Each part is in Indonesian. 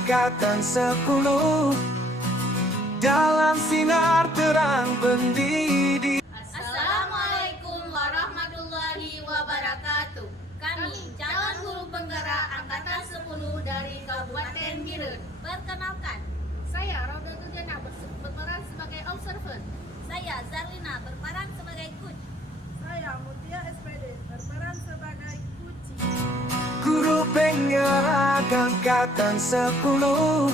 angkatan 10 dalam sinar terang pendidik. Assalamualaikum warahmatullahi wabarakatuh. Kami calon guru penggerak angkatan 10 dari Kabupaten Biren. Perkenalkan, Saya Raudatul Jannah berperan sebagai observer. saya Zarlina berperan sebagai coach. Saya Mutia SPD berperan sebagai kuci. Guru penggerak angkatan 10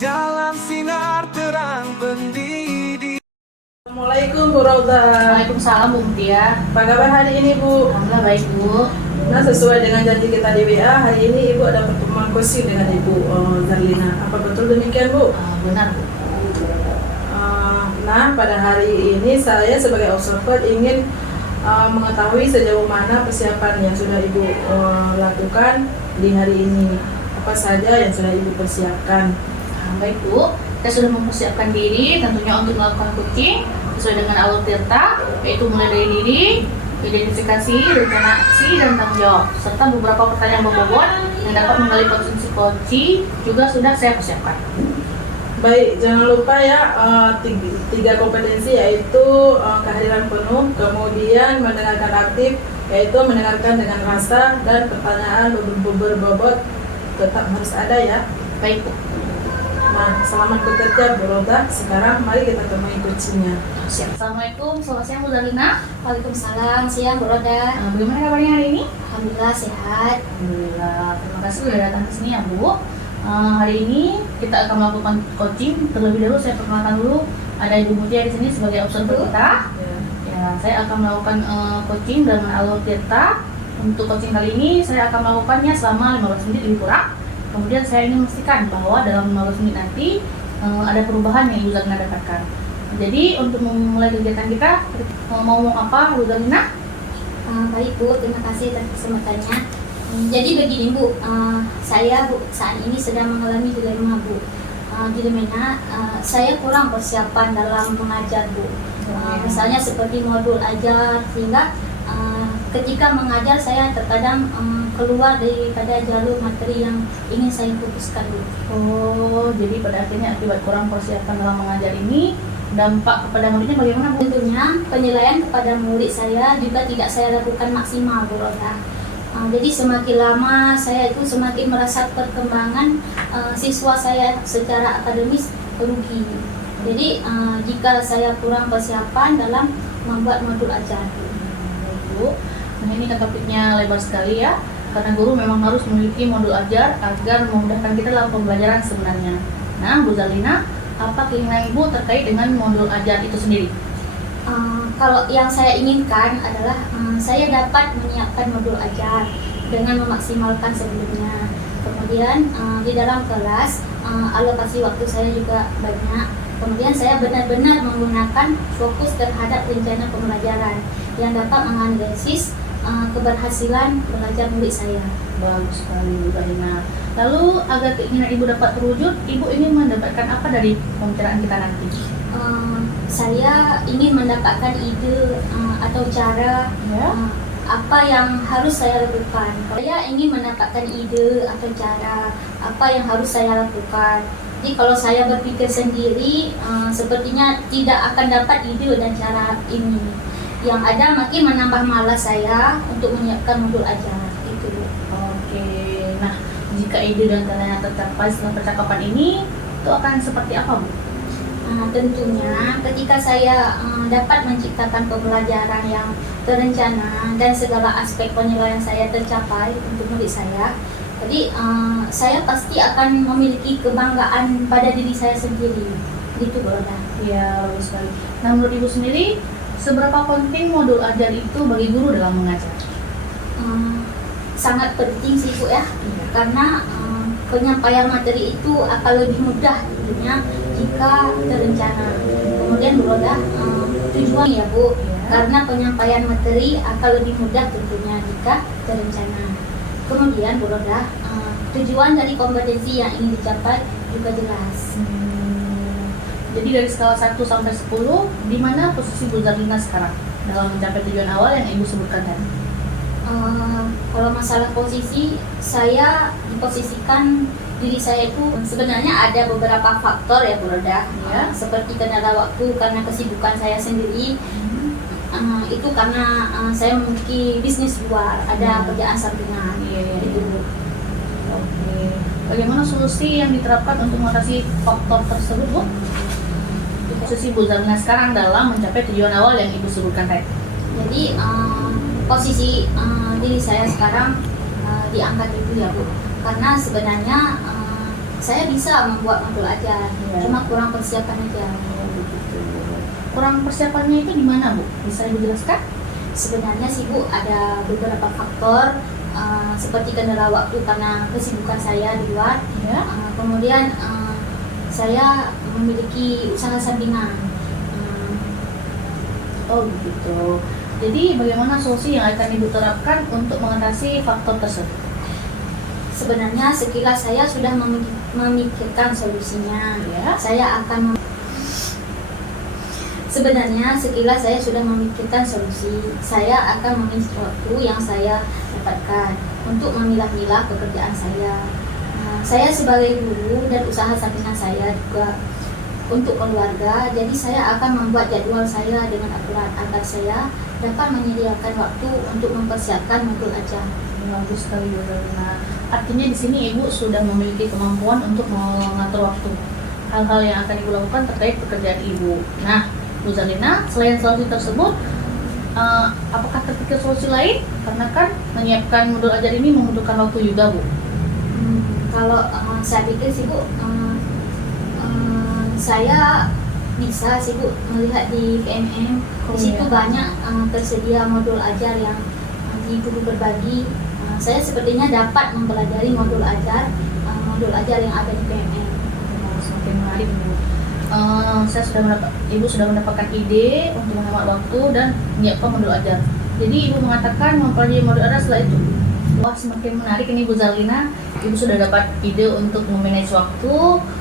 dalam sinar terang pendidik. Assalamualaikum Bu Rauda. Waalaikumsalam Bu Mutia. Apa kabar hari ini Bu? Alhamdulillah baik Bu. Nah, sesuai dengan janji kita di WA, hari ini Ibu ada pertemuan coaching dengan Ibu Zarlina. Apa betul demikian Bu? Benar Bu. Nah, pada hari ini saya sebagai observer ingin mengetahui sejauh mana persiapan yang sudah Ibu lakukan di hari ini. Apa saja yang sudah Ibu persiapkan? Baik Bu, kita sudah mempersiapkan diri tentunya untuk melakukan coaching sesuai dengan alur tirta, yaitu mulai dari diri, identifikasi, rencana aksi, dan tanggung jawab, serta beberapa pertanyaan berbobot yang dapat menggali potensi coaching juga sudah saya persiapkan. Baik, jangan lupa ya tiga kompetensi, yaitu kehadiran penuh, kemudian mendengarkan aktif, yaitu mendengarkan dengan rasa, dan pertanyaan berbobot tetap harus ada ya. Baik Bu. Nah, selamat bekerja Bu Roda. Sekarang mari kita temui coachingnya. Siap. Assalamualaikum, selamat siang Bu Zarlina. Waalaikumsalam, siang Bu Roda. Bagaimana kabarnya hari ini? Alhamdulillah sehat. Alhamdulillah, terima kasih sudah datang ke sini ya Bu. Hari ini kita akan melakukan coaching. Terlebih dahulu saya perkenalkan dulu, ada Ibu Mutia di sini sebagai observer kita. Ya, saya akan melakukan coaching dengan alur tirta. Untuk coaching kali ini saya akan melakukannya selama 15 menit lebih kurang. Kemudian saya ingin memastikan bahwa dalam 15 menit nanti ada perubahan yang Ibu Zarlina dapatkan. Jadi untuk memulai kegiatan kita, mau ngomong apa Bu Zarlina? Baik Bu, terima kasih atas kesempatannya. Jadi begini Bu, saya Bu saat ini sedang mengalami dilema Bu. Dilemanya saya kurang persiapan dalam mengajar Bu. Misalnya seperti modul ajar, sehingga ketika mengajar saya terkadang keluar daripada jalur materi yang ingin saya fokuskan Bu. Oh, jadi pada akhirnya akibat kurang persiapan dalam mengajar ini dampak kepada muridnya bagaimana Bu? Tentunya penilaian kepada murid saya juga tidak saya lakukan maksimal Bu Roda. Jadi semakin lama saya itu semakin merasa perkembangan siswa saya secara akademis rugi. Jadi jika saya kurang persiapan dalam membuat modul ajar. Bu, nah ini kan topiknya lebar sekali ya, karena guru memang harus memiliki modul ajar agar memudahkan kita dalam pembelajaran sebenarnya. Nah Bu Zarlina, apa keinginan Ibu terkait dengan modul ajar itu sendiri? Kalau yang saya inginkan adalah saya dapat menyiapkan modul ajar dengan memaksimalkan sebelumnya. Kemudian di dalam kelas alokasi waktu saya juga banyak. Kemudian saya benar-benar menggunakan fokus terhadap rencana pembelajaran yang dapat menganalisis keberhasilan belajar murid saya. Bagus sekali Bu Zarlina. Lalu agar keinginan Ibu dapat terwujud, Ibu ingin mendapatkan apa dari pembicaraan kita nanti? Saya ingin mendapatkan ide atau cara apa yang harus saya lakukan. Saya ingin mendapatkan ide atau cara apa yang harus saya lakukan. Jadi kalau saya berpikir sendiri, sepertinya tidak akan dapat ide dan cara ini. Yang ada makin menambah malas saya untuk menyiapkan modul ajar. Itu. Oke, nah jika ide dan caranya tercapai setelah percakapan ini, itu akan seperti apa Bu? Tentunya ketika saya dapat menciptakan pembelajaran yang terencana dan segala aspek penilaian saya tercapai untuk murid saya, jadi saya pasti akan memiliki kebanggaan pada diri saya sendiri. Gitu Bu Roda. Ya, bagus sekali. Nah menurut Ibu sendiri, seberapa penting modul ajar itu bagi guru dalam mengajar? Sangat penting sih Bu ya, karena penyampaian materi itu akan lebih mudah tentunya jika terencana. Kemudian Bu Roda, tujuan ya Bu, karena penyampaian materi akan lebih mudah tentunya jika terencana. Kemudian Bu Roda, tujuan dari kompetensi yang ingin dicapai juga jelas. Jadi dari skala 1 sampai 10, di mana posisi Bu Zarlina sekarang dalam mencapai tujuan awal yang Ibu sebutkan tadi? Kalau masalah posisi, saya diposisikan diri saya itu sebenarnya ada beberapa faktor ya Bu Roda. Ya. Seperti kendala waktu karena kesibukan saya sendiri. Itu karena saya memiliki bisnis luar, ada kerjaan sampingan. Iya. Itu Bu. Oke. Bagaimana solusi yang diterapkan untuk mengatasi faktor tersebut, Bu? Posisi Bu Zalina sekarang dalam mencapai tujuan awal yang Ibu sebutkan tadi. Jadi posisi diri saya sekarang diangkat itu ya Bu, karena sebenarnya saya bisa membuat modul ajar, Ya. cuma kurang persiapan aja. Kurang persiapannya itu di mana, Bu? Bisa Ibu jelaskan? Sebenarnya sih Bu ada beberapa faktor seperti kendala waktu karena kesibukan saya di luar. Ya. Kemudian saya memiliki usaha sampingan. Oh begitu. Jadi bagaimana solusi yang akan Ibu terapkan untuk mengatasi faktor tersebut? Sebenarnya sekilas saya sudah memikirkan solusinya. Ya. Sebenarnya sekilas saya sudah memikirkan solusi. Saya akan mengisi waktu yang saya dapatkan untuk memilah-milah pekerjaan saya. Saya sebagai guru dan usaha sampingan saya juga untuk keluarga, jadi saya akan membuat jadwal saya dengan akurat agar saya dapat menyediakan waktu untuk mempersiapkan modul ajar. Bagus sekali Bu Zalina. Artinya di sini Ibu sudah memiliki kemampuan untuk mengatur waktu. Hal-hal yang akan Ibu lakukan terkait pekerjaan Ibu. Nah, Bu Zalina, selain solusi tersebut, apakah terpikir solusi lain? Karena kan menyiapkan modul ajar ini membutuhkan waktu juga, Bu. Kalau saya pikir sih Bu, saya bisa sih Bu melihat di PMM. Di situ banyak tersedia modul ajar yang di guru berbagi. Saya sepertinya dapat mempelajari modul ajar yang ada di PMM. Semakin menarik, Bu. Ibu sudah mendapatkan ide untuk menghemat waktu dan menyiapkan modul ajar. Jadi Ibu mengatakan mempelajari modul ajar setelah itu. Wah, semakin menarik ini Bu Zalina. Ibu sudah dapat ide untuk memanage waktu,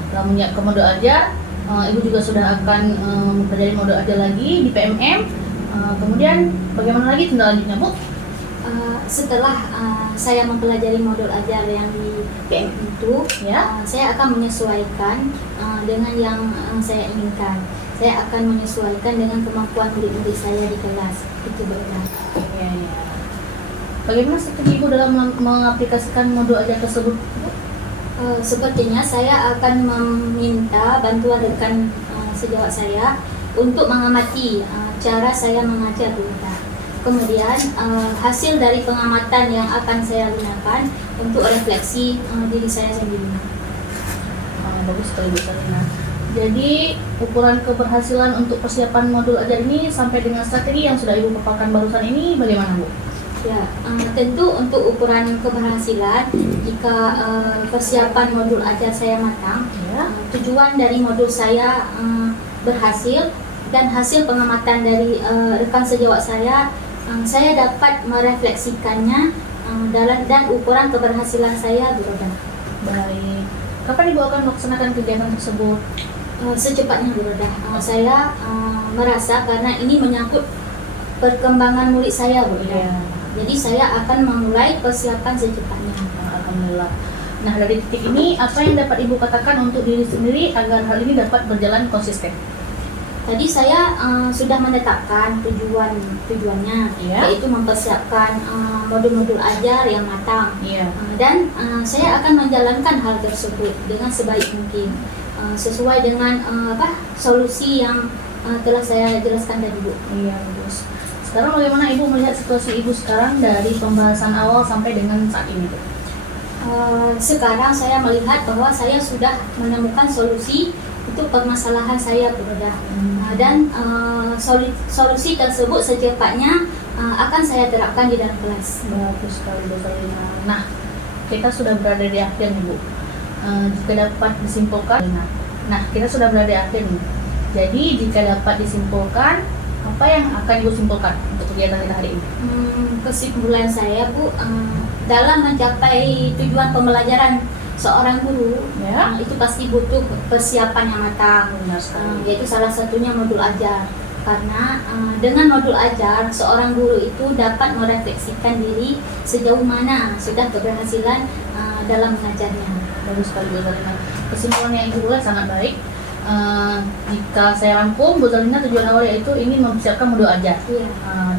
lalu menyiapkan modul ajar. Ibu juga sudah akan mempelajari modul ajar lagi di PMM. Kemudian bagaimana lagi tindak lanjutnya, Bu? Setelah saya mempelajari modul ajar yang di PMM itu, Ya. saya akan menyesuaikan dengan yang saya inginkan. Saya akan menyesuaikan dengan kemampuan murid-murid saya di kelas. Itu benar. Ya. Bagaimana strategi Ibu dalam mengaplikasikan modul ajar tersebut, Bu? Sepertinya saya akan meminta bantuan rekan sejawat saya untuk mengamati cara saya mengajar Bu. Kemudian hasil dari pengamatan yang akan saya gunakan untuk refleksi diri saya sendiri. Bagus sekali Bu Zalina. Jadi ukuran keberhasilan untuk persiapan modul ajar ini sampai dengan strategi yang sudah Ibu paparkan barusan ini bagaimana, Bu? Ya, tentu untuk ukuran keberhasilan jika persiapan modul ajar saya matang, Ya. tujuan dari modul saya berhasil dan hasil pengamatan dari rekan sejawat saya dapat merefleksikannya dan ukuran keberhasilan saya berubah. Baik. Kapan Ibu akan melaksanakan kegiatan tersebut? Secepatnya berubah. Saya merasa karena ini menyangkut perkembangan murid saya berubah. Jadi saya akan memulai persiapan secepatnya. Alhamdulillah. Nah, dari titik ini apa yang dapat Ibu katakan untuk diri sendiri agar hal ini dapat berjalan konsisten? Tadi saya sudah menetapkan tujuannya, Ya. yaitu mempersiapkan modul-modul ajar yang matang. Iya. Dan saya akan menjalankan hal tersebut dengan sebaik mungkin, sesuai dengan solusi yang telah saya jelaskan tadi, Bu. Iya, bagus. Sekarang bagaimana Ibu melihat situasi Ibu sekarang dari pembahasan awal sampai dengan saat ini, Bu? Sekarang saya melihat bahwa saya sudah menemukan solusi untuk permasalahan saya, Bu Roda. Dan solusi tersebut secepatnya akan saya terapkan di dalam kelas. Bagus sekali Bu Zalina. Nah, kita sudah berada di akhir nih, Bu. Jika dapat disimpulkan, kita sudah berada di akhir nih. Jadi jika dapat disimpulkan, apa yang akan Ibu simpulkan untuk kegiatan kita hari ini? Kesimpulan saya, Bu, dalam mencapai tujuan pembelajaran seorang guru, Ya. itu pasti butuh persiapan yang matang, Benar sekali. yaitu salah satunya modul ajar. karena dengan modul ajar seorang guru itu dapat merefleksikan diri sejauh mana sudah keberhasilan dalam mengajarnya. Bagus sekali Bu Zalina. Kesimpulannya Ibu Lula sangat baik. Jika saya rangkum, Bu Zalina tujuan awal yaitu ingin mempersiapkan modul ajar Iya.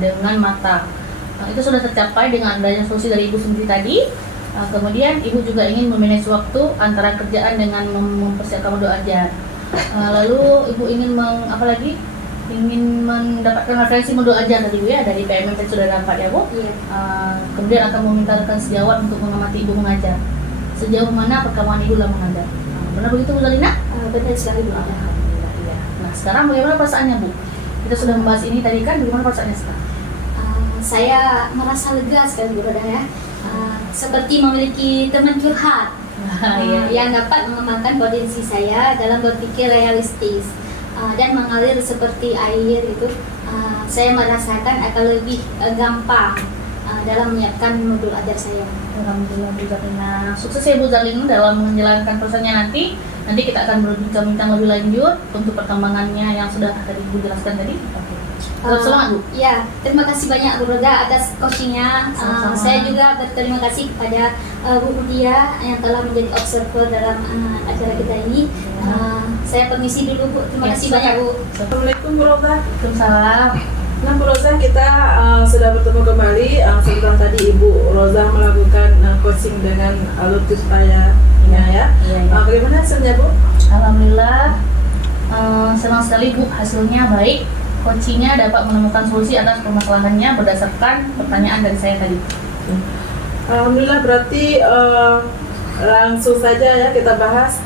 dengan matang. Itu sudah tercapai dengan adanya solusi dari Ibu sendiri tadi. Kemudian Ibu juga ingin memanage waktu antara kerjaan dengan mempersiapkan modul ajar. Lalu Ibu ingin ingin mendapatkan referensi modul ajar tadi Bu ya, dari PMM yang sudah dapat ya Bu. Iya. Kemudian akan meminta rekan sejawat untuk mengamati Ibu mengajar. Sejauh mana perkembangan Ibu dalam mengajar. Benar begitu Bu Zalina? Benar sekali Bu. Alhamdulillah ya. Nah sekarang bagaimana perasaannya Bu? Kita sudah membahas ini tadi kan, bagaimana perasaannya sekarang? Saya merasa lega sekali Bu Roda ya. Seperti memiliki teman curhat yang dapat mengembangkan potensi saya dalam berpikir realistis dan mengalir seperti air itu. Saya merasakan akan lebih gampang dalam menyiapkan modul ajar saya. Alhamdulillah Bu Zalina. Sukses ya Bu Zalina dalam menjalankan prosesnya nanti. Nanti kita akan berbincang-bincang lebih lanjut untuk perkembangannya yang sudah tadi Bu jelaskan tadi. Oke. Semangat Bu. Ya, terima kasih banyak Bu Roda atas coachingnya. Sama-sama. Saya juga berterima kasih kepada Bu Budia yang telah menjadi observer dalam acara kita ini. Saya permisi dulu Bu. Terima Ya, kasih silakan. banyak Bu. Assalamualaikum Bu Roza. Waalaikumsalam. Nah Bu Roza, kita sudah bertemu kembali. Setelah tadi Ibu Roza melakukan coaching dengan Lotus Paya ya. Iya. Bagaimana hasilnya Bu? Alhamdulillah, senang sekali Bu, hasilnya baik. Coachingnya dapat menemukan solusi atas permasalahannya berdasarkan pertanyaan dari saya tadi. Alhamdulillah, berarti langsung saja ya kita bahas.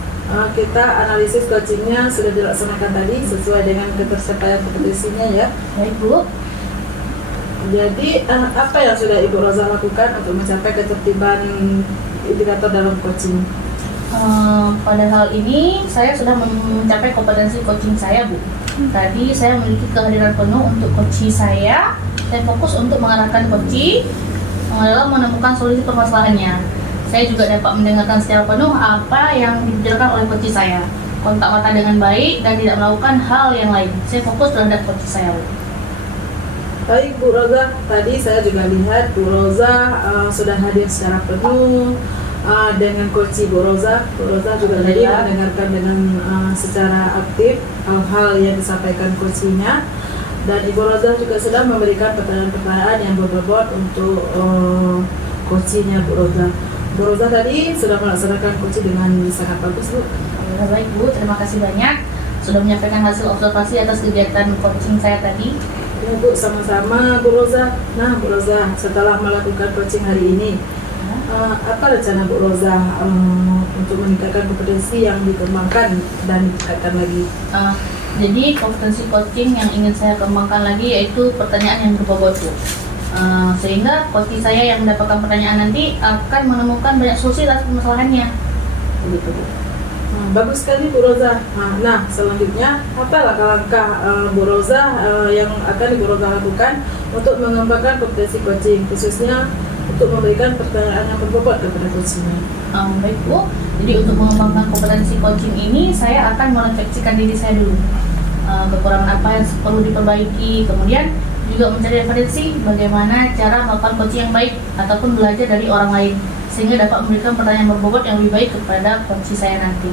Kita analisis coachingnya sudah dilaksanakan tadi sesuai dengan ketersediaan kompetensinya ya. Baik Bu. Jadi apa yang sudah Ibu Roza lakukan untuk mencapai ketertiban indikator dalam coaching? Pada hal ini saya sudah mencapai kompetensi coaching saya Bu. Tadi saya memiliki kehadiran penuh untuk coaching saya. Saya fokus untuk mengarahkan coaching dalam menemukan solusi permasalahannya. Saya juga dapat mendengarkan secara penuh apa yang dibicarakan oleh coaching saya. Kontak mata dengan baik dan tidak melakukan hal yang lain. Saya fokus terhadap coaching saya Bu. Baik Bu Roza, tadi saya juga lihat Bu Roza sudah hadir secara penuh dengan coaching Bu Roza. Bu Roza juga tadi mendengarkan dengan secara aktif hal-hal yang disampaikan coachingnya. Dan Ibu Roza juga sudah memberikan pertanyaan-pertanyaan yang berbobot untuk coachingnya Bu Roza. Bu Roza tadi sudah melaksanakan coaching dengan sangat bagus Bu. Baik Bu, terima kasih banyak sudah menyampaikan hasil observasi atas kegiatan coaching saya tadi. Ya Bu, sama-sama Bu Roza. Nah Bu Roza, setelah melakukan coaching hari ini, apa rencana Bu Roza untuk meningkatkan kompetensi yang dikembangkan dan ditingkatkan lagi? Jadi kompetensi coaching yang ingin saya kembangkan lagi yaitu pertanyaan yang berbobot Bu. Sehingga coaching saya yang mendapatkan pertanyaan nanti akan menemukan banyak solusi atas permasalahannya. Begitu Bu. Bagus sekali Bu Roza. Nah, selanjutnya apa langkah-langkah Bu Roza yang akan Ibu Roza lakukan untuk mengembangkan kompetensi coaching, khususnya untuk memberikan pertanyaan yang berbobot kepada coachingnya? Baik Bu, jadi untuk mengembangkan kompetensi coaching ini saya akan merefleksikan diri saya dulu. Kekurangan apa yang perlu diperbaiki, kemudian juga mencari referensi bagaimana cara melakukan coaching yang baik ataupun belajar dari orang lain sehingga dapat memberikan pertanyaan berbobot yang lebih baik kepada coaching saya nanti.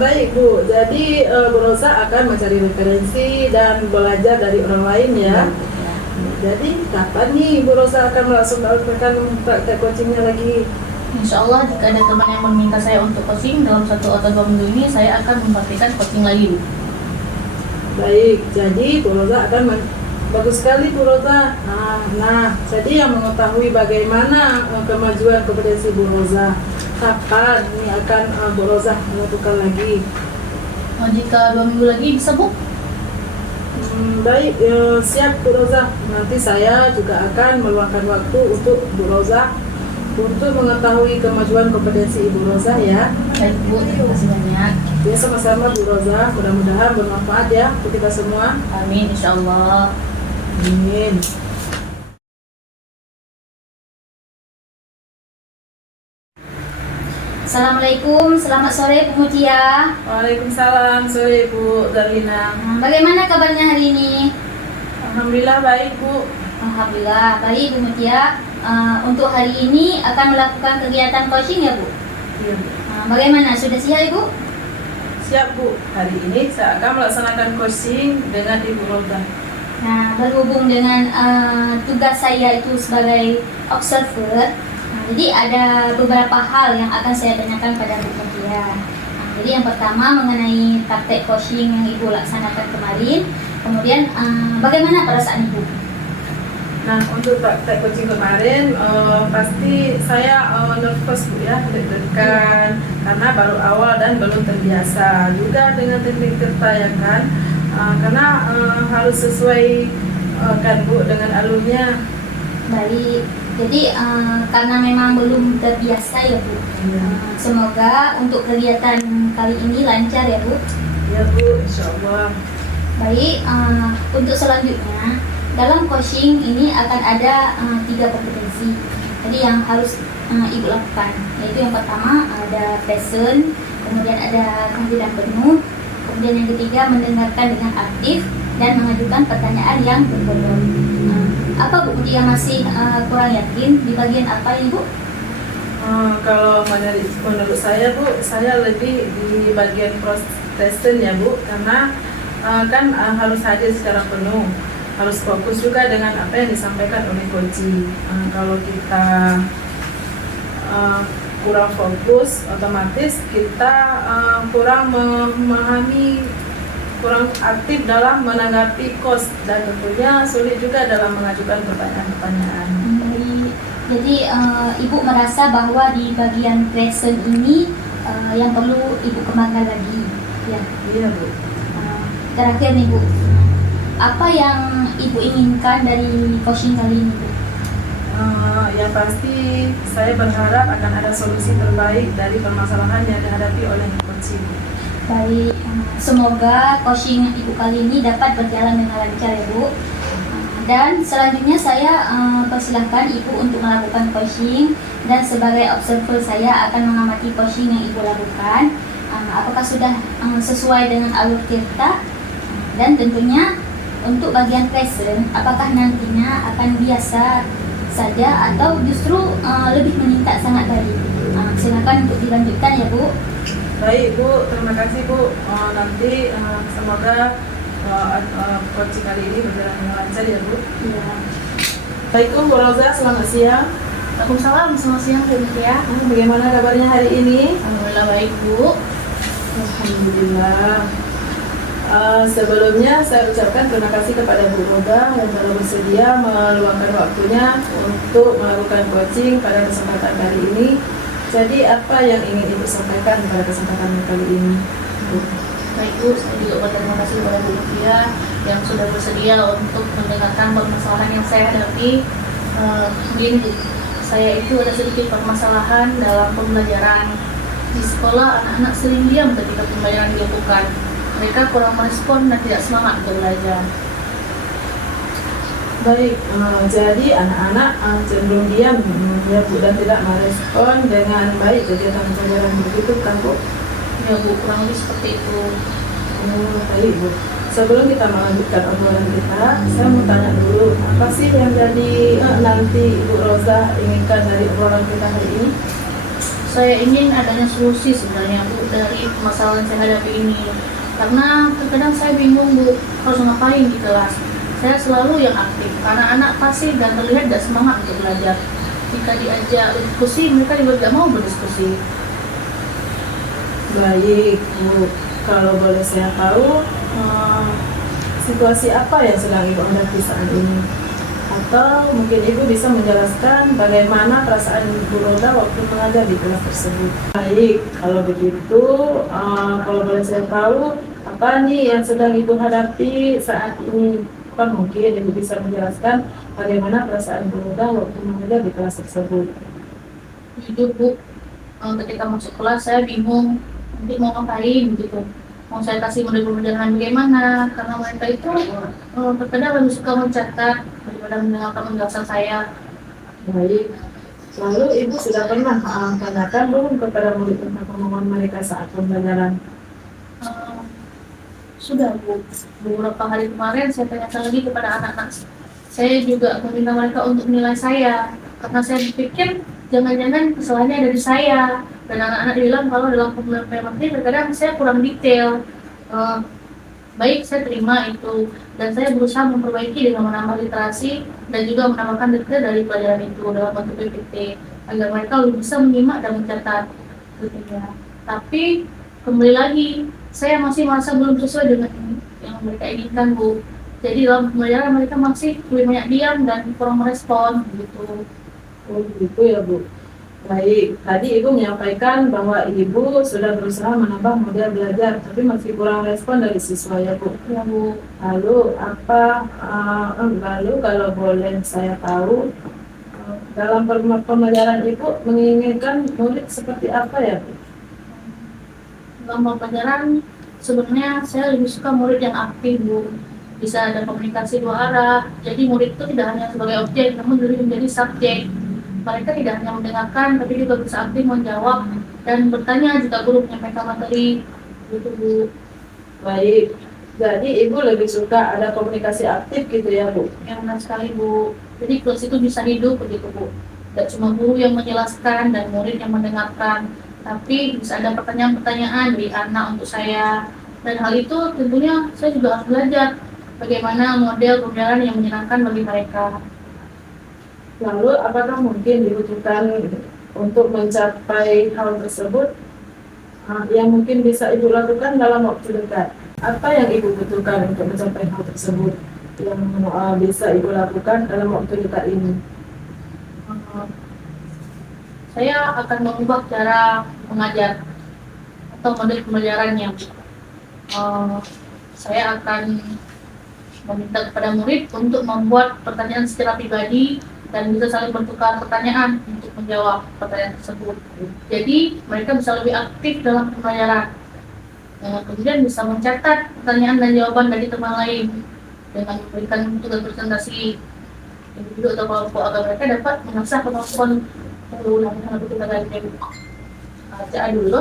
Baik Bu, jadi Bu Roza akan mencari referensi dan belajar dari orang lain ya. Jadi kapan nih Bu Roza akan melaksanakan praktek coachingnya lagi? Insya Allah jika ada teman yang meminta saya untuk coaching dalam 1 atau 2 minggu ini, saya akan mempraktikkan coaching lagi Bu. Baik, jadi Bu Roza akan bagus sekali Bu Roza. Nah, jadi yang mengetahui bagaimana kemajuan kompetensi Bu Roza, kapan ini akan Bu Roza melakukan lagi? Jika 2 minggu lagi bisa Bu? Baik, siap Bu Roza. Nanti saya juga akan meluangkan waktu untuk Bu Roza untuk mengetahui kemajuan kompetensi Ibu Roza ya. Baik Bu, terima kasih banyak. Ya sama-sama Bu Roza, mudah-mudahan bermanfaat ya untuk kita semua. Amin, insya Allah. Amin. Assalamualaikum, selamat sore Bu Mutia. Waalaikumsalam, sore Bu Darlina. Bagaimana kabarnya hari ini? Alhamdulillah baik Bu. Alhamdulillah, baik Bu Mutia. Untuk hari ini akan melakukan kegiatan coaching ya Bu? Iya Bu. Bagaimana, sudah siap Ibu? Siap Bu, hari ini saya akan melaksanakan coaching dengan Ibu Roda. Nah, berhubung dengan tugas saya itu sebagai observer, jadi ada beberapa hal yang akan saya tanyakan pada Bu Mutia. Jadi yang pertama mengenai praktek coaching yang Ibu laksanakan kemarin, kemudian bagaimana perasaan Ibu? Nah, untuk praktek coaching kemarin pasti saya nervous Bu ya, deg-degan karena baru awal dan belum terbiasa juga dengan teknik tirta ya kan. Karena harus sesuai kan Bu dengan alurnya. Baik, jadi karena memang belum terbiasa ya Bu. Semoga untuk kegiatan kali ini lancar ya Bu. Ya Bu, insya Allah. Baik, untuk selanjutnya dalam coaching ini akan ada 3 kompetensi. Jadi yang harus Ibu lakukan, yaitu yang pertama ada present, kemudian ada kehadiran penuh, kemudian yang ketiga mendengarkan dengan aktif dan mengajukan pertanyaan yang berbobot. Apa Bu Mutia masih kurang yakin di bagian apa Ibu? Kalau menurut saya Bu, saya lebih di bagian present ya Bu, karena kan harus hadir secara penuh, harus fokus juga dengan apa yang disampaikan oleh coach. Kalau kita kurang fokus, otomatis kita kurang memahami, kurang aktif dalam menanggapi coach, dan tentunya sulit juga dalam mengajukan pertanyaan-pertanyaan. Baik. Jadi Ibu merasa bahwa di bagian present ini yang perlu Ibu kembangkan lagi, ya? Iya Bu. Terakhir nih Bu, apa yang Ibu inginkan dari coaching kali ini Bu? Yang pasti saya berharap akan ada solusi terbaik dari permasalahan yang dihadapi oleh coach. Baik, semoga coaching Ibu kali ini dapat berjalan dengan lancar ya Bu. Dan selanjutnya saya persilahkan Ibu untuk melakukan coaching, dan sebagai observer saya akan mengamati coaching yang Ibu lakukan. Apakah sudah sesuai dengan alur tirta, dan tentunya untuk bagian present, apakah nantinya akan biasa saja atau justru lebih meningkat sangat baik. Silakan untuk dilanjutkan ya Bu. Baik Bu, terima kasih Bu. Nanti semoga coaching kali ini berjalan dengan lancar ya Bu. Ya. Baik Bu Roza, selamat siang. Waalaikumsalam, selamat siang Bu Mutia. Bagaimana kabarnya hari ini? Alhamdulillah baik Bu. Alhamdulillah. Sebelumnya saya ucapkan terima kasih kepada Bu Roda yang telah bersedia meluangkan waktunya untuk melakukan coaching pada kesempatan kali ini. Jadi apa yang ingin Ibu sampaikan pada kesempatan kali ini? Baik Bu, saya juga berterima kasih kepada Bu Mutia yang sudah bersedia untuk mendengarkan permasalahan yang saya hadapi. Begini Bu, saya itu ada sedikit permasalahan dalam pembelajaran. Di sekolah anak-anak sering diam ketika pembelajaran dilakukan. Mereka kurang merespon dan tidak semangat untuk belajar. Baik, jadi anak-anak cenderung diam ya Bu, dan tidak merespon dengan baik kegiatan pembelajaran begitu kan Bu? Ya Bu, kurang lebih seperti itu. Baik Bu. Sebelum kita melanjutkan obrolan kita, saya mau tanya dulu, apa sih yang jadi nanti Ibu Roza inginkan dari obrolan kita hari ini? Saya ingin adanya solusi sebenarnya Bu dari permasalahan saya hadapi ini. Karena terkadang saya bingung Bu, harus ngapain di kelas. Saya selalu yang aktif, anak-anak pasif dan terlihat tidak semangat untuk belajar. Jika diajak diskusi, mereka juga tidak mau berdiskusi. Baik Bu, kalau boleh saya tahu situasi apa yang sedang Ibu hadapi saat ini? Atau mungkin Ibu bisa menjelaskan bagaimana perasaan Ibu Roda waktu mengajar di kelas tersebut? Baik, kalau begitu, kalau boleh saya tahu, apa nih yang sedang Ibu hadapi saat ini? Apa mungkin Ibu bisa menjelaskan bagaimana perasaan Ibu Roda waktu mengajar di kelas tersebut? Jujur Bu, ketika masuk kelas saya bingung nanti mau ngapain gitu. Mau saya kasih model pembelajaran bagaimana, karena mereka itu terkadang lebih suka mencatat daripada mendengarkan penjelasan saya. Baik, Lalu Ibu sudah pernah tanyakan belum kepada murid tentang kemampuan mereka saat pembelajaran? Eh, sudah Bu, beberapa hari kemarin saya tanyakan lagi kepada anak-anak. Saya juga meminta mereka untuk menilai saya, karena saya pikir jangan-jangan kesalahannya ada di saya. Dan anak-anak bilang kalau dalam pemilihan materi terkadang saya kurang detail. Eh, Baik, saya terima itu, dan saya berusaha memperbaiki dengan menambah literasi dan juga menambahkan detail dari pelajaran itu dalam bentuk PPT agar mereka lebih bisa menyimak dan mencatat gitu ya. Tapi kembali lagi, saya masih merasa belum sesuai dengan yang mereka inginkan Bu. Jadi dalam pembelajaran mereka masih lebih banyak diam dan kurang merespon gitu. Oh begitu ya Bu. Baik, tadi Ibu menyampaikan bahwa Ibu sudah berusaha menambah model belajar, tapi masih kurang respon dari siswa ya Bu. Ya Bu. Lalu kalau boleh saya tahu, dalam pembelajaran Ibu menginginkan murid seperti apa ya Bu? Dalam pembelajaran sebenarnya saya lebih suka murid yang aktif Bu, bisa ada komunikasi dua arah, jadi murid itu tidak hanya sebagai objek namun lebih menjadi subjek. Mereka tidak hanya mendengarkan tapi juga bisa aktif menjawab dan bertanya jika guru menyampaikan materi gitu Bu. Baik, jadi Ibu lebih suka ada komunikasi aktif gitu ya Bu? Yang benar sekali Bu, jadi kelas itu bisa hidup begitu Bu, tidak cuma guru yang menjelaskan dan murid yang mendengarkan, tapi bisa ada pertanyaan-pertanyaan dari anak untuk saya. Dan hal itu tentunya saya juga harus belajar bagaimana model pembelajaran yang menyenangkan bagi mereka. Lalu apakah mungkin dibutuhkan untuk mencapai hal tersebut yang mungkin bisa Ibu lakukan dalam waktu dekat? Apa yang Ibu butuhkan untuk mencapai hal tersebut yang bisa Ibu lakukan dalam waktu dekat ini? Saya akan mengubah cara mengajar atau model pembelajarannya. Saya akan meminta kepada murid untuk membuat pertanyaan secara pribadi dan bisa saling bertukar pertanyaan untuk menjawab pertanyaan tersebut. Jadi mereka bisa lebih aktif dalam pembelajaran. Kemudian bisa mencatat pertanyaan dan jawaban dari teman lain dengan memberikan tugas presentasi individu atau kelompok agar mereka dapat mengasah kemampuan berulang untuk kita lagi. Baca dulu.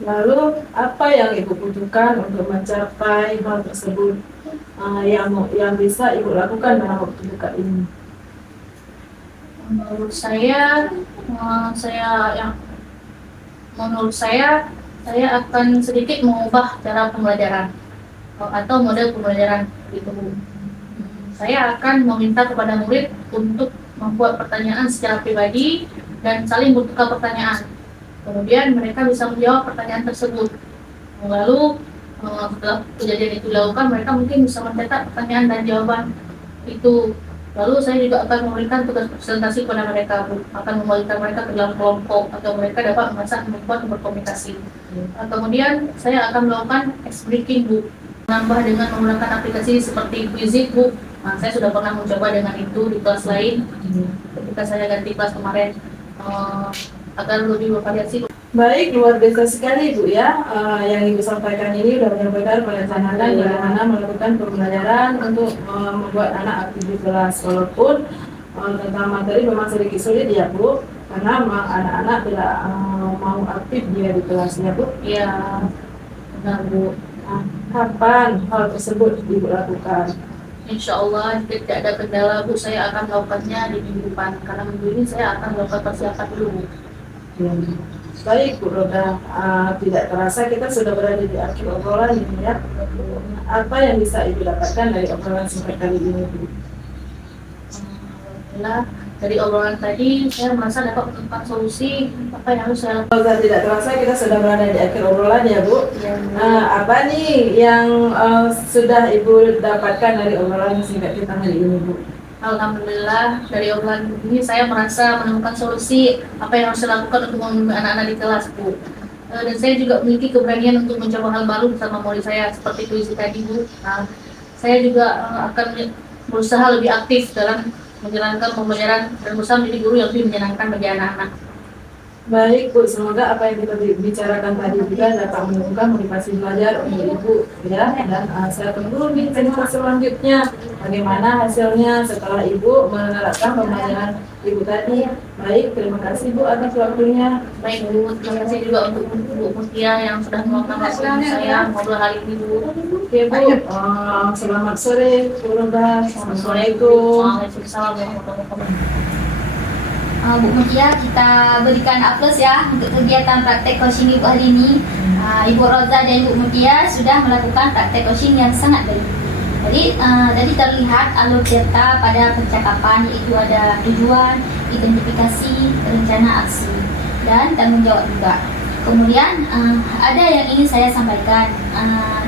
Lalu apa yang Ibu butuhkan untuk mencapai hal tersebut yang bisa Ibu lakukan dalam waktu dekat ini? Menurut saya saya akan sedikit mengubah cara pembelajaran atau model pembelajaran gitu. Saya akan meminta kepada murid untuk membuat pertanyaan secara pribadi dan saling bertukar pertanyaan. Kemudian mereka bisa menjawab pertanyaan tersebut. Lalu setelah kejadian itu dilakukan, mereka mungkin bisa mencetak pertanyaan dan jawaban itu. Lalu saya juga akan memberikan tugas presentasi kepada mereka, Bu. Akan membagikan mereka ke dalam kelompok agar mereka dapat mengasah kemampuan berkomunikasi. Kemudian saya akan melakukan ice breaking, Bu. Menambah dengan menggunakan aplikasi seperti Quizlet, Bu. Nah, saya sudah pernah mencoba dengan itu di kelas lain ketika saya ganti kelas kemarin. Agar lebih bervariasi. Baik, luar biasa sekali Bu ya. Yang Ibu sampaikan ini sudah menyampaikan perencanaan bagaimana melakukan pembelajaran untuk membuat anak aktif di kelas. Walaupun tentang materi memang sedikit sulit ya Bu, karena memang anak-anak tidak mau aktif dia di kelasnya Bu. Iya, benar Bu. Nah, kapan hal tersebut Ibu lakukan? Insya Allah jika tidak ada kendala Bu, saya akan melakukannya di minggu depan. Karena minggu ini saya akan melakukan persiapan dulu Bu. Baik Bu Roda, tidak terasa kita sudah berada di akhir obrolan ini ya. Apa yang bisa Ibu dapatkan dari obrolan singkat kali ini Bu? Alhamdulillah, dari obrolan tadi saya merasa dapat menemukan solusi apa yang harus saya lakukan. Kalau tidak terasa kita sudah berada di akhir obrolan ya Bu. Apa nih yang sudah Ibu dapatkan dari obrolan singkat kita hari ini Bu? Alhamdulillah, dari obrolan ini saya merasa menemukan solusi apa yang harus saya lakukan untuk membimbing anak-anak di kelas Bu. Dan saya juga memiliki keberanian untuk mencoba hal baru bersama murid saya seperti puisi tadi Bu. Nah, saya juga akan berusaha lebih aktif dalam menjalankan pembelajaran dan berusaha menjadi guru yang lebih menyenangkan bagi anak-anak. Baik Bu, semoga apa yang kita bicarakan tadi juga dapat menunjukkan motivasi belajar untuk Ibu ya. Dan saya tunggu di cerita selanjutnya bagaimana hasilnya setelah Ibu menerapkan pembelajaran Ibu tadi. Baik, terima kasih Bu atas waktunya. Baik Bu, terima kasih juga untuk Bu Mutia yang sudah meluangkan waktu untuk saya ngobrol hari ini Bu. Oke Bu, selamat sore Bu Roda. Assalamualaikum. Waalaikumsalam warahmatullahi wabarakatuh. Bu Mutia, kita berikan aplaus ya untuk kegiatan praktek coaching Ibu hari ini. Ibu Roza dan Ibu Mutia sudah melakukan praktek coaching yang sangat baik. Jadi terlihat alur cerita pada percakapan, yaitu ada tujuan, identifikasi, rencana aksi, dan tanggung jawab juga. Kemudian ada yang ingin saya sampaikan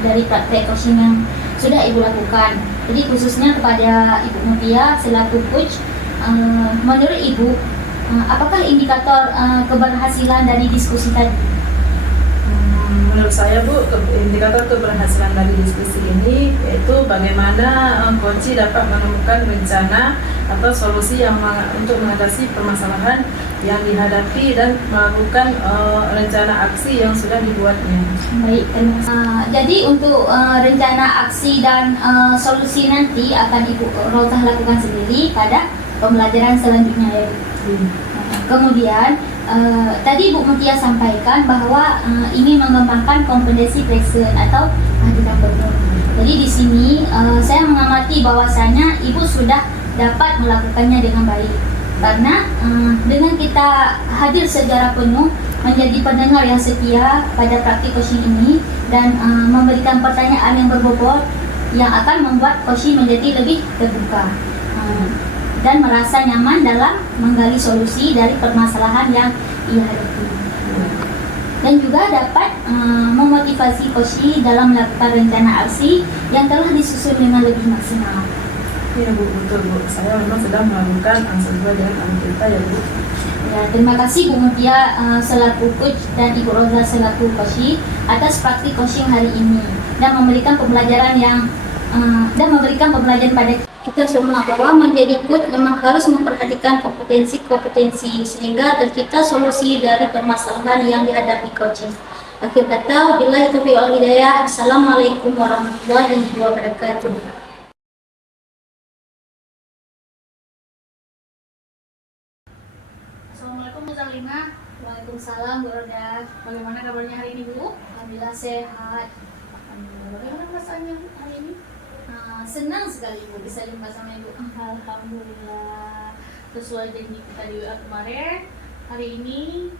dari praktek coaching yang sudah Ibu lakukan. Jadi khususnya kepada Ibu Mutia selaku coach, menurut Ibu, apakah indikator keberhasilan dari diskusi tadi? Menurut saya Bu, indikator keberhasilan dari diskusi ini yaitu bagaimana coach dapat menemukan rencana atau solusi yang untuk mengatasi permasalahan yang dihadapi dan melakukan rencana aksi yang sudah dibuatnya. Baik, jadi untuk rencana aksi dan solusi nanti akan Ibu Rozah lakukan sendiri pada pembelajaran selanjutnya ya Bu. Kemudian tadi Bu Mutia sampaikan bahwa ingin mengembangkan kompetensi present atau kehadiran penuh. Jadi di sini saya mengamati bahwasanya Ibu sudah dapat melakukannya dengan baik. Karena dengan kita hadir secara penuh menjadi pendengar yang setia pada praktik coaching ini dan memberikan pertanyaan yang berbobot yang akan membuat coaching menjadi lebih terbuka dan merasa nyaman dalam menggali solusi dari permasalahan yang ia hadapi. Dan juga dapat memotivasi coaching dalam melakukan rencana aksi yang telah disusun dengan lebih maksimal. Iya Bu, betul Bu. Saya memang sedang melakukan sesuai dengan alur cerita ya Bu. Ya, terima kasih Bu Mutia selaku coach dan Ibu Roza selaku coaching atas praktik coaching hari ini dan memberikan pembelajaran pada kita semua bahwa menjadi coach memang harus memperhatikan kompetensi sehingga tercipta solusi dari permasalahan yang dihadapi coaching. Akhir kata, wabillahi taufiq wal hidayah. Assalamualaikum warahmatullahi wabarakatuh. Assalamualaikum Bu Zalina. Waalaikumsalam Bu Roda. Bagaimana kabarnya hari ini Bu? Alhamdulillah sehat. Bagaimana perasaannya Bu hari ini? Senang sekali Bu bisa jumpa sama Ibu. Alhamdulillah. Sesuai janji kita di WA kemarin, hari ini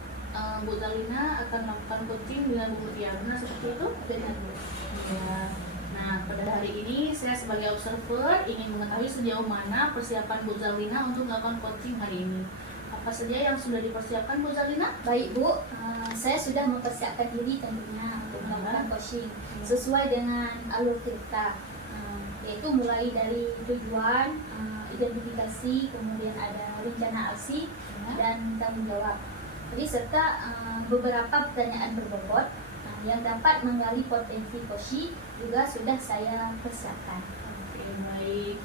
Bu Zalina akan melakukan coaching dengan Bu Mutia. Benar seperti itu? Benar Bu. Ya. Nah, pada hari ini saya sebagai observer ingin mengetahui sejauh mana persiapan Bu Zalina untuk melakukan coaching hari ini. Apa saja yang sudah dipersiapkan Bu Zalina? Baik Bu, saya sudah mempersiapkan diri tentunya untuk melakukan coaching sesuai dengan alur cerita, yaitu mulai dari tujuan, identifikasi, kemudian ada rencana aksi dan tanggung jawab. Jadi serta beberapa pertanyaan berbobot yang dapat menggali potensi coaching juga sudah saya persiapkan. Oke, baik.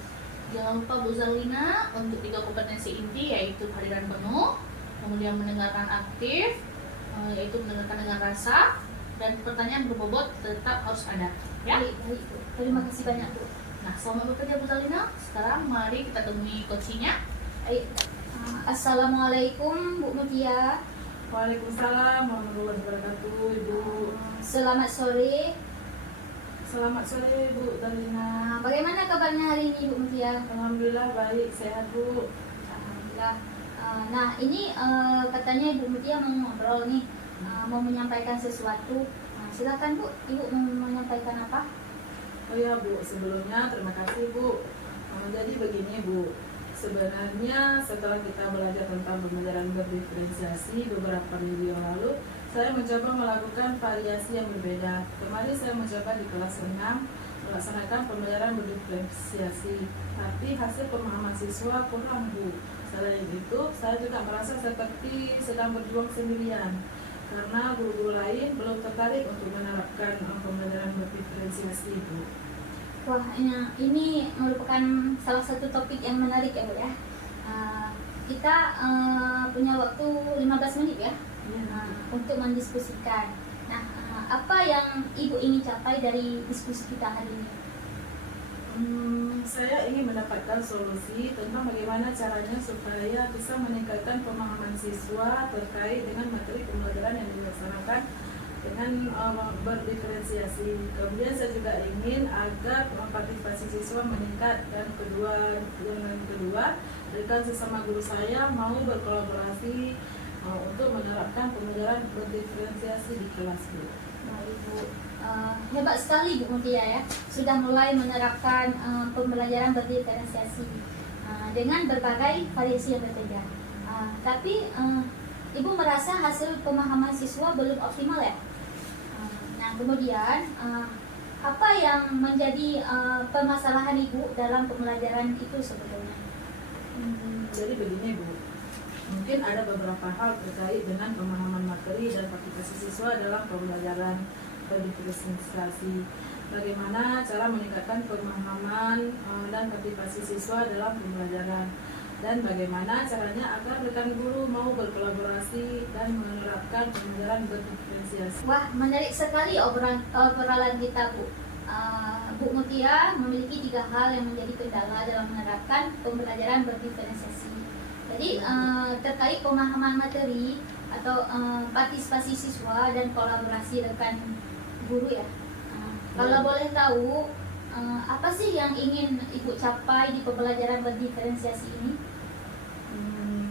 Jangan lupa Bu Zalina untuk 3 kompetensi inti yaitu kehadiran penuh, kemudian mendengarkan aktif, yaitu mendengarkan dengan rasa, dan pertanyaan berbobot tetap harus ada. Ya? Baik, baik Bu. Terima kasih banyak Bu. Nah, selamat bekerja Bu Zalina. Sekarang mari kita temui coachingnya. Baik. Assalamualaikum Bu Mutia. Waalaikumsalam warahmatullahi wabarakatuh Ibu. Selamat sore. Selamat sore Bu Zalina. Bagaimana kabarnya hari ini Bu Mutia? Alhamdulillah baik, sehat Bu. Alhamdulillah. Nah ini katanya Ibu Mutia mau ngobrol nih, mau menyampaikan sesuatu. Silakan Bu, Ibu mau menyampaikan apa? Oh ya Bu, sebelumnya terima kasih Bu. Jadi begini Bu, sebenarnya setelah kita belajar tentang pembelajaran berdiferensiasi beberapa video lalu, saya mencoba melakukan variasi yang berbeda. Kemarin saya mencoba di kelas 6 melaksanakan pembelajaran berdiferensiasi, tapi hasil pemahaman siswa kurang Bu. Selain itu, saya juga merasa seperti sedang berjuang sendirian karena guru-guru lain belum tertarik untuk menerapkan pembelajaran berdiferensiasi Bu. Wah, ini merupakan salah satu topik yang menarik ya Bu ya. Kita punya waktu 15 menit ya untuk mendiskusikan. Nah, apa yang Ibu ingin capai dari diskusi kita hari ini? Saya ingin mendapatkan solusi tentang bagaimana caranya supaya bisa meningkatkan pemahaman siswa terkait dengan materi pembelajaran yang dilaksanakan dengan berdiferensiasi. Kemudian saya juga ingin agar partisipasi siswa meningkat, dan yang kedua, dengan sesama guru saya mau berkolaborasi untuk menerapkan pembelajaran berdiferensiasi di kelas, Bu. Nah, Ibu hebat sekali Bu Mutia ya, sudah mulai menerapkan pembelajaran berdiferensiasi dengan berbagai variasi yang berbeda. Tapi Ibu merasa hasil pemahaman siswa belum optimal ya? Nah, kemudian apa yang menjadi permasalahan Ibu dalam pembelajaran itu sebetulnya? Jadi begini, Bu, mungkin ada beberapa hal terkait dengan pemahaman materi dan partisipasi siswa dalam pembelajaran berdiferensiasi. Bagaimana cara meningkatkan pemahaman dan partisipasi siswa dalam pembelajaran, dan bagaimana caranya agar rekan guru mau berkolaborasi dan menerapkan pembelajaran berdiferensiasi. Wah, menarik sekali obrolan kita, Bu. Bu Mutia memiliki 3 hal yang menjadi kendala dalam menerapkan pembelajaran berdiferensiasi. Jadi terkait pemahaman materi atau partisipasi siswa dan kolaborasi rekan guru ya. Kalau boleh tahu, apa sih yang ingin Ibu capai di pembelajaran berdiferensiasi ini?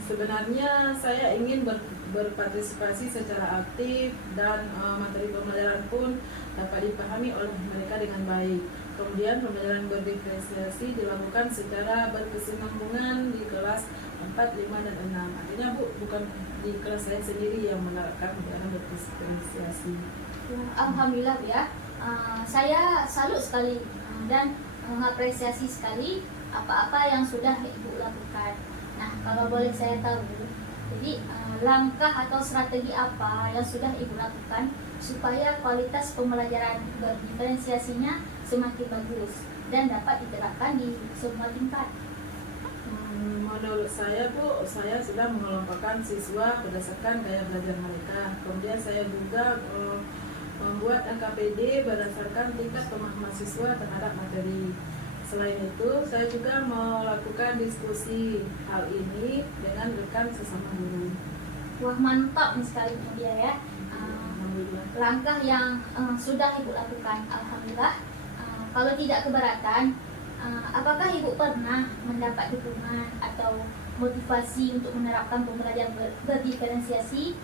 Sebenarnya saya ingin berpartisipasi secara aktif, dan materi pembelajaran pun dapat dipahami oleh mereka dengan baik. Kemudian pembelajaran berdiferensiasi dilakukan secara berkesinambungan di kelas 4, 5, dan 6. Artinya, Bu, bukan di kelas saya sendiri yang menerapkan pembelajaran berdiferensiasi. Alhamdulillah ya, saya salut sekali dan mengapresiasi sekali apa-apa yang sudah Ibu lakukan. Nah, kalau boleh saya tahu, jadi langkah atau strategi apa yang sudah Ibu lakukan supaya kualitas pembelajaran berdiferensiasinya semakin bagus dan dapat diterapkan di semua tingkat? Menurut saya, Bu, saya sudah mengelompokkan siswa berdasarkan gaya belajar mereka. Kemudian saya juga membuat NKPD berdasarkan tingkat pemahaman siswa terhadap materi. Selain itu, saya juga melakukan diskusi hal ini dengan rekan sesama guru. Wah, mantap nih sekali dia ya. Alhamdulillah. Langkah yang sudah Ibu lakukan, alhamdulillah. Kalau tidak keberatan, apakah Ibu pernah mendapat dukungan atau motivasi untuk menerapkan pembelajaran berdiferensiasi?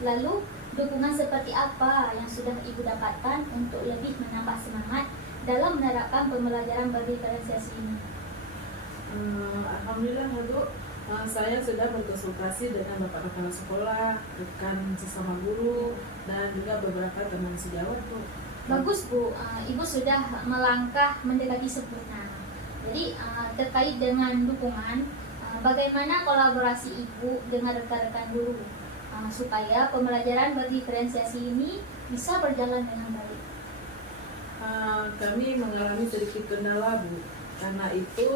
Lalu dukungan seperti apa yang sudah Ibu dapatkan untuk lebih menambah semangat dalam menerapkan pembelajaran berdiferensiasi ini? Alhamdulillah, Bu, saya sudah berkonsultasi dengan Bapak Kepala Sekolah, rekan sesama guru, dan juga beberapa teman sejawat, Bu. Bagus, Bu, Ibu sudah melangkah mendekati sempurna. Jadi terkait dengan dukungan, bagaimana kolaborasi Ibu dengan rekan-rekan guru supaya pembelajaran berdiferensiasi ini bisa berjalan dengan baik? Kami mengalami sedikit kendala, Bu, karena itu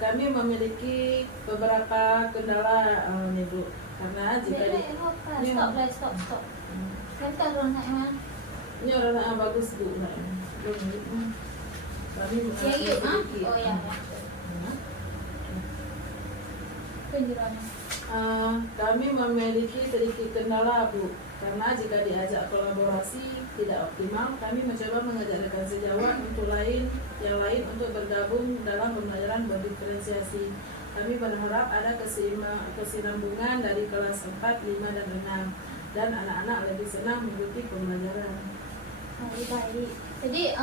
kami memiliki beberapa kendala, nih, Bu, karena jika Stop. Kita rona emang. ini orang bagus, Bu. Kami mengalami sedikit. Oh ya. Penjelasan. Kami memiliki sedikit kendala, Bu, karena jika diajak kolaborasi tidak optimal. Kami mencoba mengajak rekan sejawat yang lain untuk bergabung dalam pembelajaran berdiferensiasi. Kami berharap ada kesinambungan dari kelas 4, 5, dan 6, dan anak-anak lebih senang mengikuti pembelajaran. Baik. Jadi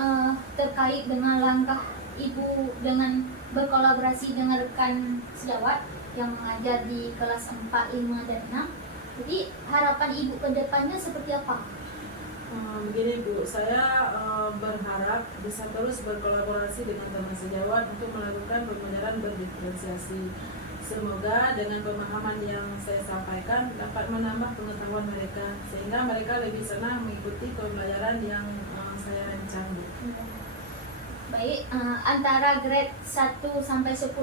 terkait dengan langkah Ibu dengan berkolaborasi dengan rekan sejawat yang mengajar di kelas 4, 5, dan 6. Jadi harapan Ibu ke depannya seperti apa? Begini, Bu, saya berharap bisa terus berkolaborasi dengan teman sejawat untuk melakukan pembelajaran berdiferensiasi. Semoga dengan pemahaman yang saya sampaikan dapat menambah pengetahuan mereka, sehingga mereka lebih senang mengikuti pembelajaran yang saya rancang, Bu. Baik, antara grade 1 sampai 10,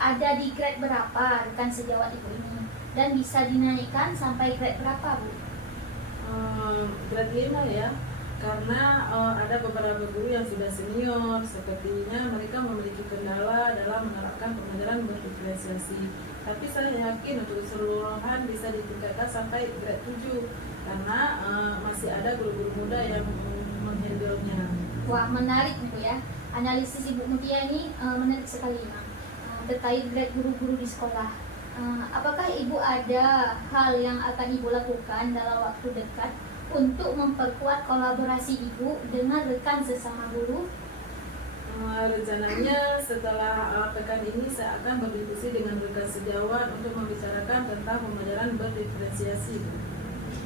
ada di grade berapa rekan sejawat Ibu ini? Dan bisa dinaikkan sampai grade berapa, Bu? Grade 5 ya, karena ada beberapa guru yang sudah senior, sepertinya mereka memiliki kendala dalam menerapkan pembelajaran berdiferensiasi. Tapi saya yakin untuk keseluruhan bisa ditingkatkan sampai grade 7 karena masih ada guru-guru muda yang menghandle-nya. Wah, menarik nih Bu ya. Analisis Ibu Mutia ini menarik sekali terkait grade guru-guru di sekolah. Apakah Ibu ada hal yang akan Ibu lakukan dalam waktu dekat untuk memperkuat kolaborasi Ibu dengan rekan sesama guru? Rencananya setelah pekan ini saya akan berdiskusi dengan rekan sejawat untuk membicarakan tentang pembelajaran berdiferensiasi.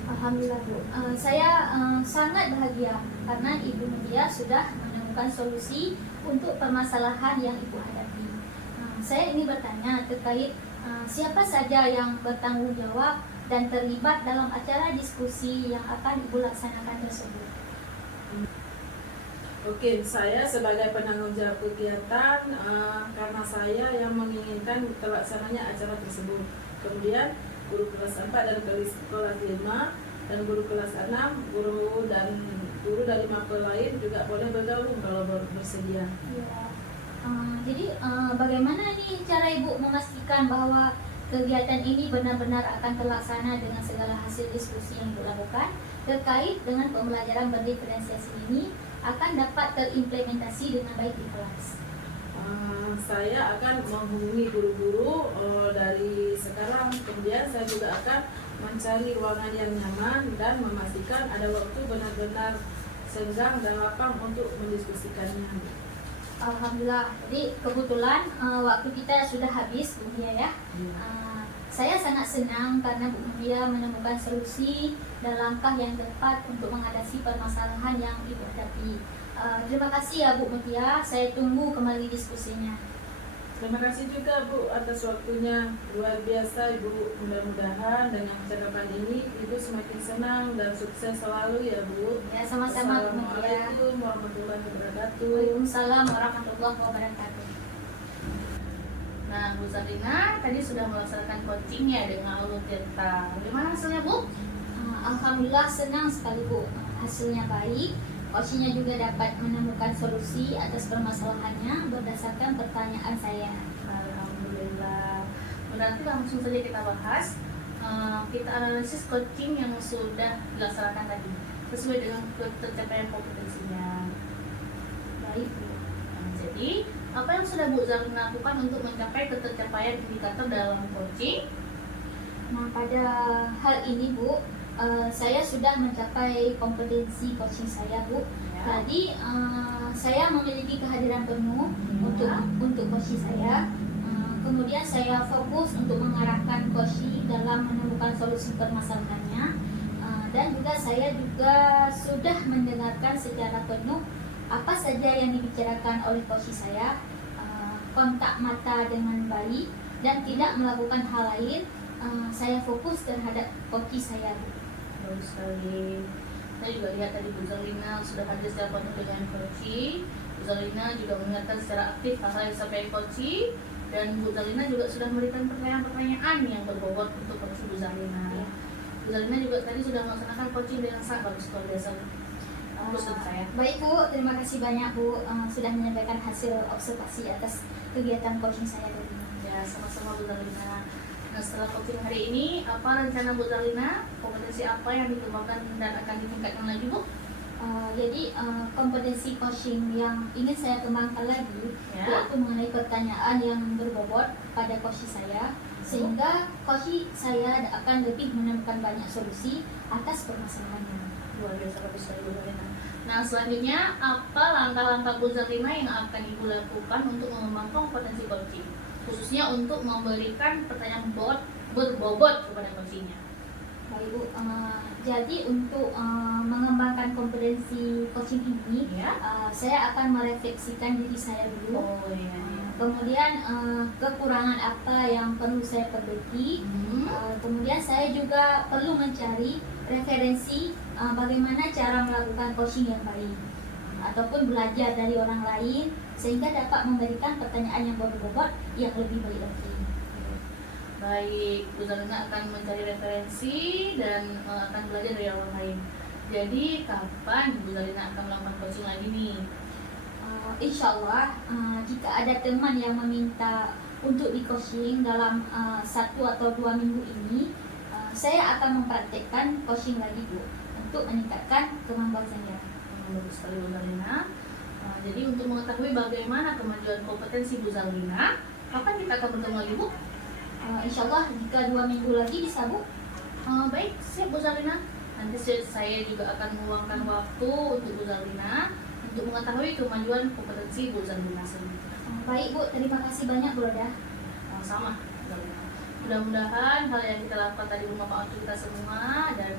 Alhamdulillah Bu, saya sangat bahagia karena Ibu Mutia sudah menemukan solusi untuk permasalahan yang Ibu hadapi. Saya ingin bertanya terkait siapa saja yang bertanggung jawab dan terlibat dalam acara diskusi yang akan Ibu laksanakan tersebut. Oke, saya sebagai penanggung jawab kegiatan karena saya yang menginginkan terlaksananya acara tersebut. Kemudian guru kelas 4 dan kelas 5 dan guru kelas 6, guru dari mapel lain juga boleh bergabung kalau bersedia. Ya. Jadi bagaimana nih cara Ibu memastikan bahwa kegiatan ini benar-benar akan terlaksana dengan segala hasil diskusi yang Ibu lakukan terkait dengan pembelajaran berdiferensiasi ini akan dapat terimplementasi dengan baik di kelas? Saya akan menghubungi guru-guru dari sekarang, kemudian saya juga akan mencari ruangan yang nyaman dan memastikan ada waktu benar-benar senggang dan lapang untuk mendiskusikannya. Alhamdulillah, jadi kebetulan waktu kita sudah habis Bu Mutia ya. Saya sangat senang karena Bu Mutia menemukan solusi dan langkah yang tepat untuk mengatasi permasalahan yang Ibu hadapi. Terima kasih ya Bu Mutia, saya tunggu kembali diskusinya. Terima kasih juga Bu atas waktunya, luar biasa Ibu. Mudah-mudahan dengan percakapan ini Ibu semakin senang dan sukses selalu ya Bu. Ya, sama-sama Bu Mutia. Assalamualaikum warahmatullahi wabarakatuh. Waalaikumsalam warahmatullahi wabarakatuh. Nah, Bu Zarlina tadi sudah melaksanakan coaching ya dengan Ulu Tirta. Bagaimana hasilnya, Bu? Alhamdulillah senang sekali Bu, hasilnya baik. Coachingnya juga dapat menemukan solusi atas permasalahannya berdasarkan pertanyaan saya. Alhamdulillah. Berarti langsung saja kita bahas. Kita analisis coaching yang sudah dilaksanakan tadi sesuai dengan tercapaian kompetensinya. Baik Bu. Jadi, apa yang sudah Bu Zarlina lakukan untuk mencapai ketercapaian indikator dalam coaching? Nah, pada hal ini Bu, saya sudah mencapai kompetensi coaching saya Bu. Ya. Jadi saya memiliki kehadiran penuh untuk coaching saya. Kemudian saya fokus untuk mengarahkan coaching dalam menemukan solusi permasalahannya. Dan juga saya juga sudah mendengarkan secara penuh apa saja yang dibicarakan oleh coaching saya, kontak mata dengan baik dan tidak melakukan hal lain. Saya fokus terhadap coaching saya. Bagus sekali. Saya juga lihat tadi Bu Zarlina sudah hadir secara penuh dengan coaching. Bu Zarlina juga mengingatkan secara aktif hal-hal yang disampaikan coaching. Dan Bu Zarlina juga sudah memberikan pertanyaan-pertanyaan yang berbobot untuk coaching Bu Zarlina. Ya. Bu Zarlina juga tadi sudah melaksanakan coaching dengan sangat bagus, luar biasa. Bagus untuk saya. Baik Bu, terima kasih banyak Bu sudah menyampaikan hasil observasi atas kegiatan coaching saya tadi. Ya, sama-sama Bu Zarlina. Nah, setelah coaching hari ini, apa rencana Bu Zarlina? Kompetensi apa yang dikembangkan dan akan ditingkatkan lagi, Bu? Jadi kompetensi coaching yang ingin saya kembangkan lagi yaitu mengenai pertanyaan yang berbobot pada coaching saya, sehingga coaching saya akan lebih menemukan banyak solusi atas permasalahannya. Luar biasa bagus sekali Bu Zarlina. Nah, selanjutnya apa langkah-langkah Bu Zarlina yang akan Ibu lakukan untuk mengembangkan kompetensi coaching, khususnya untuk memberikan pertanyaan berbobot kepada coachingnya? Baik Bu, jadi untuk mengembangkan kompetensi coaching ini, saya akan merefleksikan diri saya dulu. Kemudian kekurangan apa yang perlu saya perbaiki. Kemudian saya juga perlu mencari referensi bagaimana cara melakukan coaching yang baik. ataupun belajar dari orang lain sehingga dapat memberikan pertanyaan yang berbobot yang lebih baik lagi. Baik, Bu Zalina akan mencari referensi dan akan belajar dari orang lain. Jadi kapan Bu Zalina akan melakukan coaching lagi nih? Insya Allah jika ada teman yang meminta untuk di coaching dalam 1 atau 2 minggu ini, saya akan mempraktekkan coaching lagi Bu untuk meningkatkan kemampuan saya. Bagus sekali Bu Zalina. Jadi untuk mengetahui bagaimana kemajuan kompetensi Bu Zalina, kapan kita akan bertemu lagi Bu? Insya Allah jika 2 minggu lagi bisa Bu. Baik, siap Bu Zalina. Nanti saya juga akan meluangkan waktu untuk Bu Zalina untuk mengetahui kemajuan kompetensi Bu Zalina selanjutnya. Baik Bu, terima kasih banyak Bu Roda. Sama Bu Zalina. Mudah-mudahan hal yang kita lakukan tadi bermanfaat untuk kita semua dan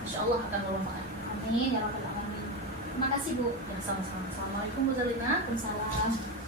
insya Allah akan bermanfaat. Amin ya rabbal alamin. Terima kasih Bu. Ya, sama-sama. Assalamualaikum Bu Zalina. Waalaikumsalam.